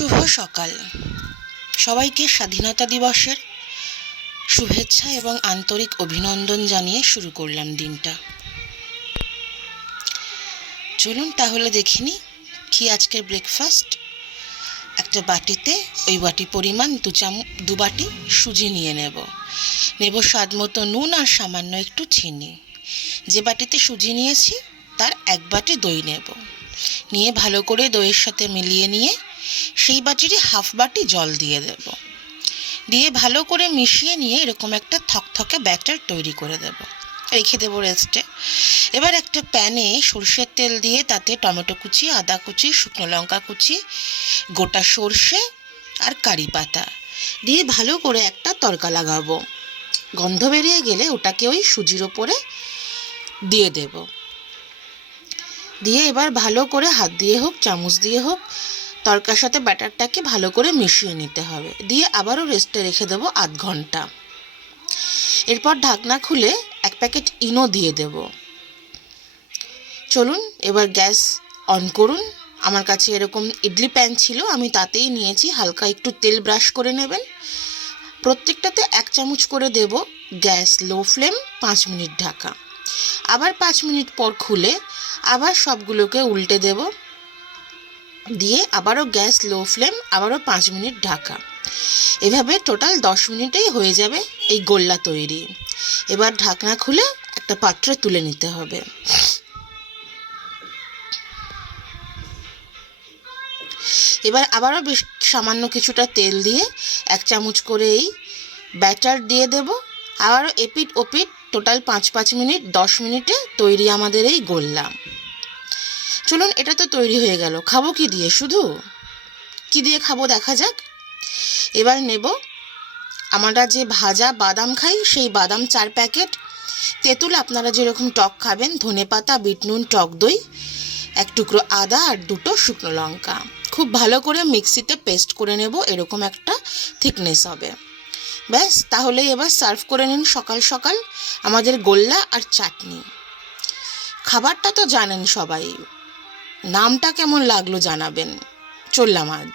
শুভ সকাল। সবাইকে স্বাধীনতা দিবসের শুভেচ্ছা এবং আন্তরিক অভিনন্দন জানিয়ে শুরু করলাম দিনটা। চলুন তাহলে দেখিনি কি আজকের ব্রেকফাস্ট। একটা বাটিতে ওই বাটি পরিমাণ দু বাটি সুজি নিয়ে নেব স্বাদ মতো নুন আর সামান্য একটু চিনি। যে বাটিতে সুজি নিয়েছি তার এক বাটি দই নিয়ে ভালো করে দইয়ের সাথে মিলিয়ে নিয়ে সেই বাটিরই হাফ বাটি জল দিয়ে ভালো করে মিশিয়ে নিয়ে এরকম একটা থকথকে ব্যাটার তৈরি করে রেখে দেবো রেস্টে। এবার একটা প্যানে সরষের তেল দিয়ে তাতে টমেটো কুচি, আদা কুচি, শুকনো লঙ্কা কুচি, গোটা সর্ষে আর কারি পাতা দিয়ে ভালো করে একটা তড়কা লাগাবো। গন্ধ বেরিয়ে গেলে ওটাকে ওই সুজির ওপরে দিয়ে এবার ভালো করে হাত দিয়ে হোক চামচ দিয়ে হোক তড়কার সাথে ব্যাটারটাকে ভালো করে মিশিয়ে নিতে হবে। দিয়ে আবারও রেস্টে রেখে দেবো আধ ঘন্টা। এরপর ঢাকনা খুলে এক প্যাকেট ইনো দিয়ে দেব। চলুন এবার গ্যাস অন করুন। আমার কাছে এরকম ইডলি প্যান ছিল, আমি তাতেই নিয়েছি। হালকা একটু তেল ব্রাশ করে নেবেন। প্রত্যেকটাতে 1 চামচ করে দেব। গ্যাস লো ফ্লেম, 5 মিনিট ঢাকা। আবার 5 মিনিট পর খুলে আবার সবগুলোকে উল্টে দেব। দিয়ে আবারও গ্যাস লো ফ্লেম, আবারও 5 মিনিট ঢাকা। এভাবে টোটাল 10 মিনিটেই হয়ে যাবে এই গোল্লা তৈরি। এবার ঢাকনা খুলে একটা পাত্রে তুলে নিতে হবে। এবার আবারও বেশ সামান্য কিছুটা তেল দিয়ে 1 চামচ করে এই ব্যাটার দিয়ে দেব। আবারও এপিট ওপিট টোটাল 5 মিনিট, 10 মিনিটে তৈরি আমাদের এই গোল্লা। চলুন এটা তো তৈরি হয়ে গেল। খাবো কি দিয়ে? শুধু কি দিয়ে খাবো দেখা যাক। এবার নেব আমরা যে ভাজা বাদাম খাই সেই বাদাম 4 প্যাকেট, তেঁতুল আপনারা যেরকম টক খাবেন, ধনেপাতা, বিট নুন, টক দই, 1 টুকরো আদা আর 2টো শুকনো লঙ্কা। খুব ভালো করে মিক্সিতে পেস্ট করে নেব, এরকম একটা থিকনেস হবে। ব্যাস, তাহলেই এবার সার্ভ করে নিন সকাল সকাল আমাদের গোল্লা আর চাটনি। খাবারটা তো জানেন সবাই, নামটা কেমন লাগলো জানাবেন। চললাম আজ।